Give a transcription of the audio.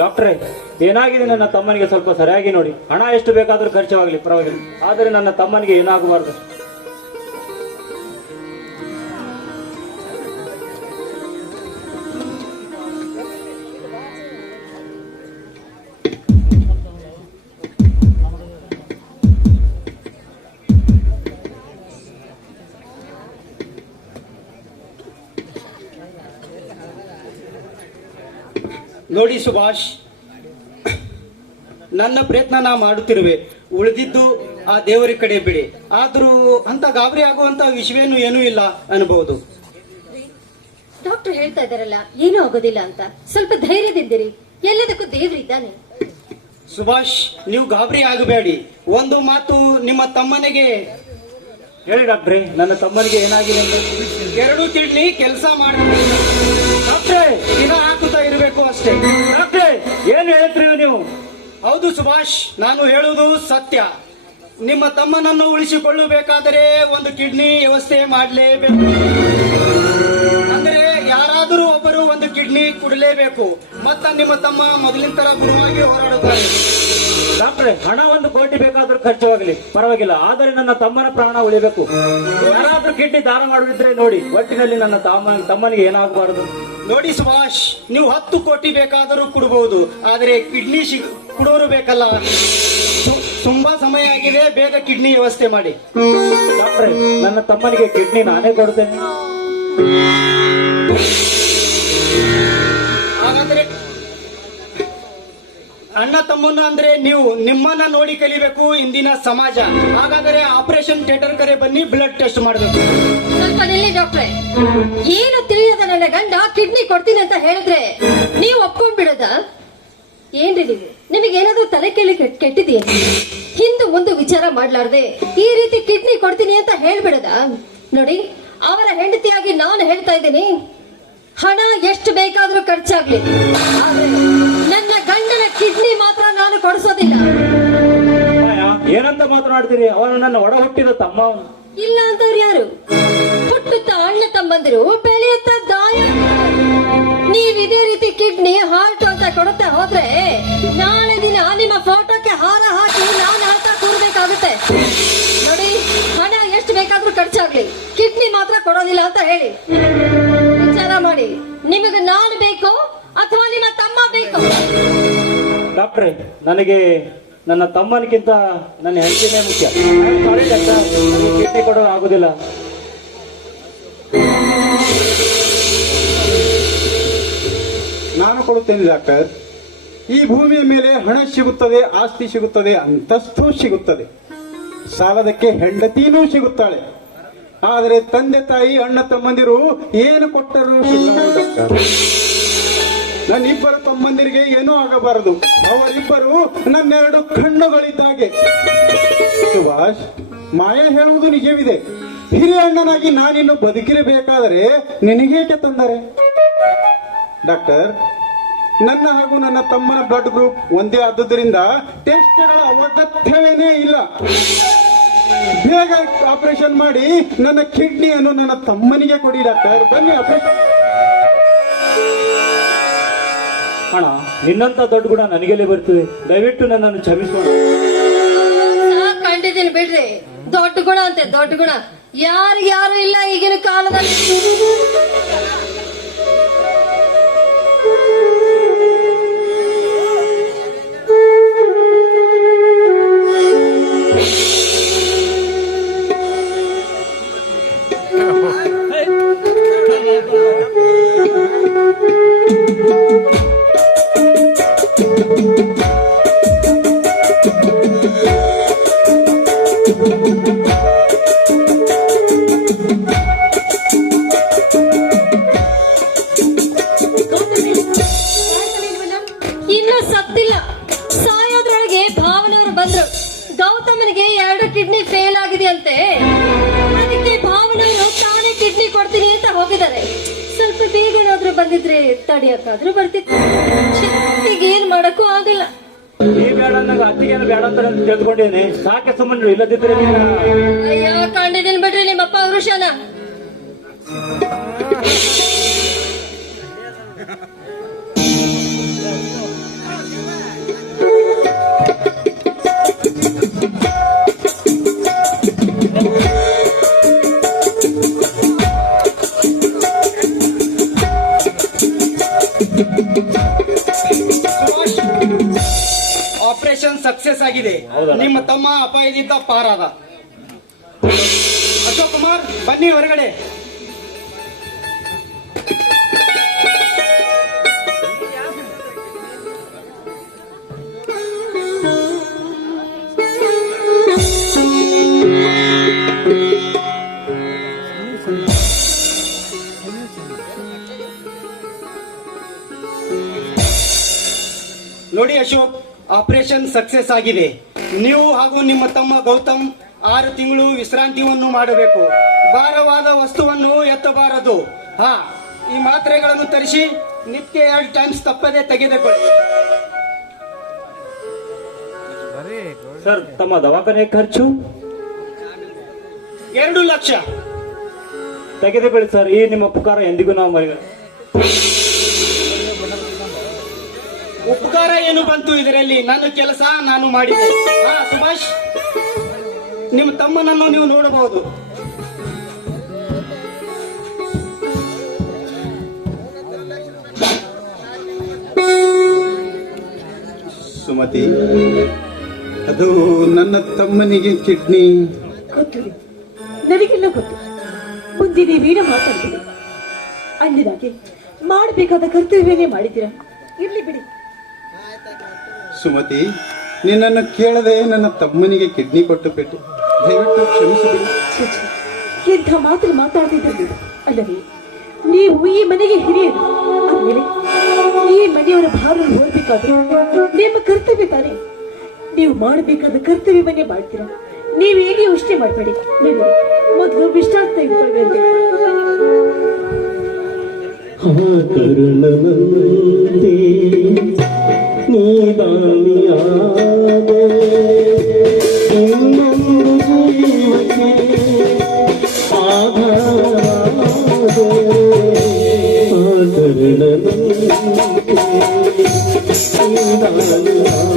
ಡಾಕ್ಟ್ರೇ, ಏನಾಗಿದೆ ನನ್ನ ತಮ್ಮನಿಗೆ ಸ್ವಲ್ಪ ಸರಿಯಾಗಿ ನೋಡಿ. ಹಣ ಎಷ್ಟು ಬೇಕಾದ್ರೂ ಖರ್ಚಾಗಲಿ ಪರವಾಗಿಲ್ಲ, ಆದರೆ ನನ್ನ ತಮ್ಮನಿಗೆ ಏನಾಗಬಾರ್ದು. ನೋಡಿ ಸುಭಾಷ್, ನನ್ನ ಪ್ರಯತ್ನ ನಾ ಮಾಡುತ್ತಿರುವೆ, ಉಳಿದಿದ್ದು ಆ ದೇವರ ಕಡೆ ಬಿಡಿ. ಆದ್ರೂ ಅಂತ ಗಾಬರಿ ಆಗುವಂತ ವಿಷಯವೇನು ಏನೂ ಇಲ್ಲ ಅನ್ಬಹುದು. ಡಾಕ್ಟರ್ ಹೇಳ್ತಾ ಇದಾರಲ್ಲ, ಏನೂ ಆಗೋದಿಲ್ಲ ಅಂತ. ಸ್ವಲ್ಪ ಧೈರ್ಯದಿಂದಿರಿ, ಎಲ್ಲದಕ್ಕೂ ದೇವರಿದ್ದಾನೆ. ಸುಭಾಷ್, ನೀವು ಗಾಬರಿ ಆಗಬೇಡಿ. ಒಂದು ಮಾತು ನಿಮ್ಮ ತಮ್ಮನಿಗೆ ಹೇಳಿ ಡಾಕ್ಟ್ರೇ, ನನ್ನ ತಮ್ಮನಿಗೆ ಏನಾಗಿದೆ ಅಂತ. 2 ಕಿಡ್ನಿ ಕೆಲಸ ಮಾಡ್ತಾರೆ ಡಾಕ್ಟ್ರೇ, ದಿನ ಹಾಕುತ್ತಾ ಇರಬೇಕು ಅಷ್ಟೇ. ಡಾಕ್ಟ್ರೇ, ಏನು ಹೇಳ್ತೀರಿ ನೀವು? ಹೌದು ಸುಭಾಷ್, ನಾನು ಹೇಳುವುದು ಸತ್ಯ. ನಿಮ್ಮ ತಮ್ಮನನ್ನು ಉಳಿಸಿಕೊಳ್ಳಬೇಕಾದರೆ 1 ಕಿಡ್ನಿ ವ್ಯವಸ್ಥೆ ಮಾಡಲೇಬೇಕು. ಅಂದ್ರೆ ಯಾರಾದರೂ ಒಬ್ಬರು 1 ಕಿಡ್ನಿ ಕೊಡಲೇಬೇಕು. ಮತ್ತ ನಿಮ್ಮ ತಮ್ಮ ಮೊದಲಿನ ತರ ಗುಣವಾಗಿ ಹೋರಾಡುತ್ತಾರೆ. ಡಾಕ್ಟ್ರೇ, ಹಣ 1 ಕೋಟಿ ಬೇಕಾದ್ರೂ ಖರ್ಚಾಗಲಿ ಪರವಾಗಿಲ್ಲ, ಆದರೆ ನನ್ನ ತಮ್ಮನ ಪ್ರಾಣ ಉಳಿಬೇಕು. ಯಾರಾದ್ರೂ ಕಿಡ್ನಿ ದಾನ ಮಾಡಿದ್ರೆ ನೋಡಿ, ಒಟ್ಟಿನಲ್ಲಿ ನನ್ನ ತಮ್ಮನಿಗೆ ಏನಾಗಬಾರದು. ನೋಡಿ ಸುಭಾಷ್, ನೀವು 10 ಕೋಟಿ ಬೇಕಾದರೂ ಕೊಡಬಹುದು, ಆದರೆ ಕಿಡ್ನಿ ಕೊಡೋರು ಬೇಕಲ್ಲ. ತುಂಬಾ ಸಮಯ ಆಗಿದೆ, ಬೇಗ ಕಿಡ್ನಿ ವ್ಯವಸ್ಥೆ ಮಾಡಿ. ಡಾಕ್ಟ್ರೇ, ನನ್ನ ತಮ್ಮನಿಗೆ ಕಿಡ್ನಿ ನಾನೇ ಕೊಡ್ತೇನೆ. ಹಾಗಾದ್ರೆ ಅಣ್ಣ ತಮ್ಮನ ಅಂದ್ರೆ ನೀವು ನಿಮ್ಮನ್ನ ನೋಡಿ ಕಲಿಬೇಕು ಇಂದಿನ ಸಮಾಜ. ಹಾಗಾದರೆ ಆಪರೇಷನ್ ಥಿಯೇಟರ್ ಕರೆ ಬನ್ನಿ, ಬ್ಲಡ್ ಟೆಸ್ಟ್ ಮಾಡಬೇಕು. ಸ್ವಲ್ಪ ನಿಲ್ಲಿ ಡಾಕ್ಟ್ರೆ. ಏನು ತಿಳಿಯದ ನನ್ನ ಗಂಡ ಕಿಡ್ನಿ ಕೊಡ್ತೀನಿ ಅಂತ ಹೇಳಿದ್ರೆ ನೀವು ಒಪ್ಕೊಂಡ್ಬಿಡೋದ? ಏನ್ರಿ ನೀವು, ನಿಮಗೇನಾದ್ರೂ ತಲೆ ಕೇಳಿ ಕೆಟ್ಟಿದೆಯಾ? ಹಿಂದೆ ಮುಂದೆ ವಿಚಾರ ಮಾಡ್ಲಾರ್ದೆ ಈ ರೀತಿ ಕಿಡ್ನಿ ಕೊಡ್ತೀನಿ ಅಂತ ಹೇಳ್ಬಿಡದ? ನೋಡಿ, ಅವರ ಹೆಂಡತಿಯಾಗಿ ನಾನು ಹೇಳ್ತಾ ಇದ್ದೀನಿ, ಹಣ ಎಷ್ಟು ಬೇಕಾದ್ರೂ ಖರ್ಚಾಗ್ಲಿ, ಆದ್ರೆ ನನ್ನ ಗಂಡನ ಕಿಡ್ನಿ ಮಾತ್ರ ನಾನು ಕೊಡಿಸೋದಿಲ್ಲ. ಏನಂತ ಮಾತನಾಡ್ತೀರಿ? ಅವನು ನನ್ನ ಒಡ ಹುಟ್ಟಿದ ತಮ್ಮ. ಇಲ್ಲ ಅಂತವ್ರು ಯಾರು? ಹುಟ್ಟುತ್ತ ಅಣ್ಣ ತಮ್ಮಂದಿರು, ಬೆಳೆಯುತ್ತ ದಾಯ. ನೀವ್ ಇದೇ ರೀತಿ ಕಿಡ್ನಿ ಹಾರ್ಟ್ ಅಂತ ಕೊಡುತ್ತಾ ಹೋದ್ರೆ ನಾಳೆ ದಿನ ನಿಮ್ಮ ಫೋಟೋಕ್ಕೆ ಹಾರ ಹಾಕಿ ನಾನು ಹಾಕ ಕೂರ್ಬೇಕಾಗುತ್ತೆ. ನೋಡಿ, ಹಣ ಎಷ್ಟು ಬೇಕಾದ್ರೂ ಖರ್ಚಾಗ್ಲಿ, ಕಿಡ್ನಿ ಮಾತ್ರ ಕೊಡೋದಿಲ್ಲ ಅಂತ ಹೇಳಿ. ವಿಚಾರ ಮಾಡಿ, ನಿಮಗೆ ನಾನು ಬೇಕು ಅಥವಾ ನಿಮ್ಮ ತಮ್ಮ ಬೇಕು? ಡಾಕ್ಟ್ರೇ, ನನಗೆ ನನ್ನ ತಮ್ಮನಿಗಿಂತ ನನ್ನ ಹೆಂಡತಿನೇ ಮುಖ್ಯ. ಸಾರಿ ಡಾಕ್ಟರ್, ನನಗೆ ಕಿಡ್ನಿ ಕೊಡೋದು ಆಗುದಿಲ್ಲ. ನಾನು ಕೊಡುತ್ತೇನೆ ಡಾಕ್ಟರ್. ಈ ಭೂಮಿಯ ಮೇಲೆ ಹಣ ಸಿಗುತ್ತದೆ, ಆಸ್ತಿ ಸಿಗುತ್ತದೆ, ಅಂತಸ್ತು ಸಿಗುತ್ತದೆ, ಸಾಲದಕ್ಕೆ ಹೆಂಡತಿನೂ ಸಿಗುತ್ತಾಳೆ. ಆದರೆ ತಂದೆ ತಾಯಿ ಅಣ್ಣ ತಮ್ಮಂದಿರು ಏನು ಕೊಟ್ಟರು ಡಾಕ್ಟರ್. ನನ್ನಿಬ್ಬರು ತಮ್ಮಂದಿರಿಗೆ ಏನೂ ಆಗಬಾರದು. ಅವರಿಬ್ಬರು ನನ್ನೆರಡು ಕಣ್ಣುಗಳಿದ್ದಾಗೆ. ಸುಭಾಷ್, ಮಾಯ ಹೇಳುವುದು ನಿಜವಿದೆ. ಹಿರಿಯ ಅಣ್ಣನಾಗಿ ನಾನಿನ್ನು ಬದುಕಿರಬೇಕಾದರೆ ನಿನಗೇಕೆ ತೊಂದರೆ? ಡಾಕ್ಟರ್, ನನ್ನ ಹಾಗೂ ನನ್ನ ತಮ್ಮನ ಬ್ಲಡ್ ಗ್ರೂಪ್ ಒಂದೇ ಆದುದರಿಂದ ಟೆಸ್ಟ್ಗಳ ಅಗತ್ಯವೇನೇ ಇಲ್ಲ. ಬೇಗ ಆಪರೇಷನ್ ಮಾಡಿ ನನ್ನ ಕಿಡ್ನಿಯನ್ನು ನನ್ನ ತಮ್ಮನಿಗೆ ಕೊಡಿ ಡಾಕ್ಟರ್. ಬನ್ನಿ ಆಪರೇಷನ್. ಅಣ್ಣ, ನಿನ್ನಂತ ದೊಡ್ಡ ಗುಣ ನನಗೆಲ್ಲೇ ಬರ್ತದೆ? ದಯವಿಟ್ಟು ನನ್ನನ್ನು ಕ್ಷಮಿಸೋಣ. ಕಂಡಿದ್ದೀನಿ ಬಿಡ್ರಿ, ದೊಡ್ಡ ಗುಣ ಅಂತೆ ದೊಡ್ಡ ಗುಣ. ಯಾರು ಇಲ್ಲ ಈಗಿನ ಕಾಲದಲ್ಲಿ. ಇನ್ನು ಸತ್ತಿಲ್ಲ, ಸಾಯೋದ್ರೊಳಗೆ ಭಾವನವರು ಬಂದ್ರು. ಗೌತಮನಿಗೆ 2 ಕಿಡ್ನಿ ಫೇಲ್ ಆಗಿದೆಯಂತೆ. ಅದಕ್ಕೆ ಭಾವನವರು ತಾನೇ ಕಿಡ್ನಿ ಕೊಡ್ತೀನಿ ಅಂತ ಹೋಗಿದ್ದಾರೆ. ಸ್ವಲ್ಪ ಬೇಗನಾದ್ರೂ ಬಂದಿದ್ರೆ ತಡಿಯಕ್ಕಾದ್ರೂ ಬರ್ತಿತ್ತು. ಚಿತ್ತಿಗೆ ಏನ್ ಮಾಡಕ್ಕೂ ಆಗಿಲ್ಲ. ಈ ಬೇಡ ಅಂದಾಗ ಅತ್ತಿಗೇನು ಬೇಡ ಅಂತ ತಿಳ್ಕೊಂಡೇನೆ. ಸಾಕೆ ಸುಮ್ಮನೆ, ಇಲ್ಲದಿದ್ರೆ ಅಯ್ಯ, ಕಂಡಿದ್ದೀನಿ ಬಿಡ್ರಿ ನಿಮ್ಮಪ್ಪ ವೃಷನ. ಸುಭಾಷ್, ಆಪರೇಷನ್ ಸಕ್ಸೆಸ್ ಆಗಿದೆ. ಹೌದಲ್ಲ? ನಿಮ್ಮ ತಮ್ಮ ಅಪಾಯದಿಂದ ಪಾರಾದ. ಅಶೋಕ್ ಕುಮಾರ್, ಬನ್ನಿ ಹೊರಗಡೆ. ನೋಡಿ ಅಶೋಕ್, ಆಪರೇಷನ್ ಸಕ್ಸೆಸ್ ಆಗಿದೆ. ನೀವು ಹಾಗೂ ನಿಮ್ಮ ತಮ್ಮ ಗೌತಮ್ 6 ತಿಂಗಳು ವಿಶ್ರಾಂತಿಯನ್ನು ಮಾಡಬೇಕು. ಭಾರವಾದ ವಸ್ತುವನ್ನು ಎತ್ತಬಾರದು. ಈ ಮಾತ್ರೆಗಳನ್ನು ತರಿಸಿ ನಿತ್ಯ 2 ಟೈಮ್ಸ್ ತಪ್ಪದೆ ತೆಗೆದುಕೊಳ್ಳಿ. ಸರ್, ತಮ್ಮ ದವಾಖಾನೆ ಖರ್ಚು 2 ಲಕ್ಷ. ತೆಗೆದುಕೊಳ್ಳಿ ಸರ್. ಈ ನಿಮ್ಮ ಉಪಕಾರ ಎಂದಿಗೂ ನಾವು ಮರೆಯ. ಉಪಕಾರ ಏನು ಬಂತು ಇದರಲ್ಲಿ? ನನ್ನ ಕೆಲಸ ನಾನು ಮಾಡಿದೆ. ಸುಭಾಷ್, ನಿಮ್ಮ ತಮ್ಮನನ್ನು ನೀವು ನೋಡಬಹುದು. ಸುಮತಿ, ಅದು ನನ್ನ ತಮ್ಮನಿಗೆ ಕಿಡ್ನಿ. ಗೊತ್ತಿದೆ, ನನಗೆಲ್ಲ ಗೊತ್ತು. ಮುಂದೆ ನೀವೇನೋ ಮಾತಾಡ್ತೀರಿ. ಅಂದಿನಾಗೆ ಮಾಡಬೇಕಾದ ಕರ್ತವ್ಯವನ್ನೇ ಮಾಡಿದ್ದೀರಾ. ಇರ್ಲಿ ಬಿಡಿ. ಸುಮತಿ, ನಿನ್ನನ್ನು ಕೇಳದೆ ನನ್ನ ತಮ್ಮನಿಗೆ ಕಿಡ್ನಿ ಕೊಟ್ಟು ಬಿಟ್ಟು ದಯವಿಟ್ಟು ಕ್ಷಮಿಸಿಬಿಡಿ. ಛೆ, ಛೆ, ಎಂಥ ಮಾತನ್ನು ಮಾತಾಡ್ತಿದ್ದರು ಅಲ್ಲವೇ? ನೀವು ಈ ಮನೆಗೆ ಹಿರಿಯರು. ಆಮೇಲೆ ಈ ಮನೆಯವರ ಭಾರ ಹೊರಬೇಕಾದ್ರೆ ನಿಮ್ಮ ಕರ್ತವ್ಯ ತಾನೇ. ನೀವು ಮಾಡಬೇಕಾದ ಕರ್ತವ್ಯವನ್ನೇ ಮಾಡ್ತೀರಾ. ನೀವೇನು ಯೋಚನೆ ಮಾಡಬೇಡಿ. ನೋಡಿ, ಮೊದಲು ವಿಶ್ರಾಂತಿ ತೆಗೆದುಕೊಳ್ಬೇಕು. ಕರುಣವಂತೆ ನೀದಾನಿಯಾದೆ ಇನ್ನೊಂದು ಜೀವಕ್ಕೆ ಆಧಾರವಾದೆ. ಕರುಣವಂತೆ ನೀದಾನಿಯಾದೆ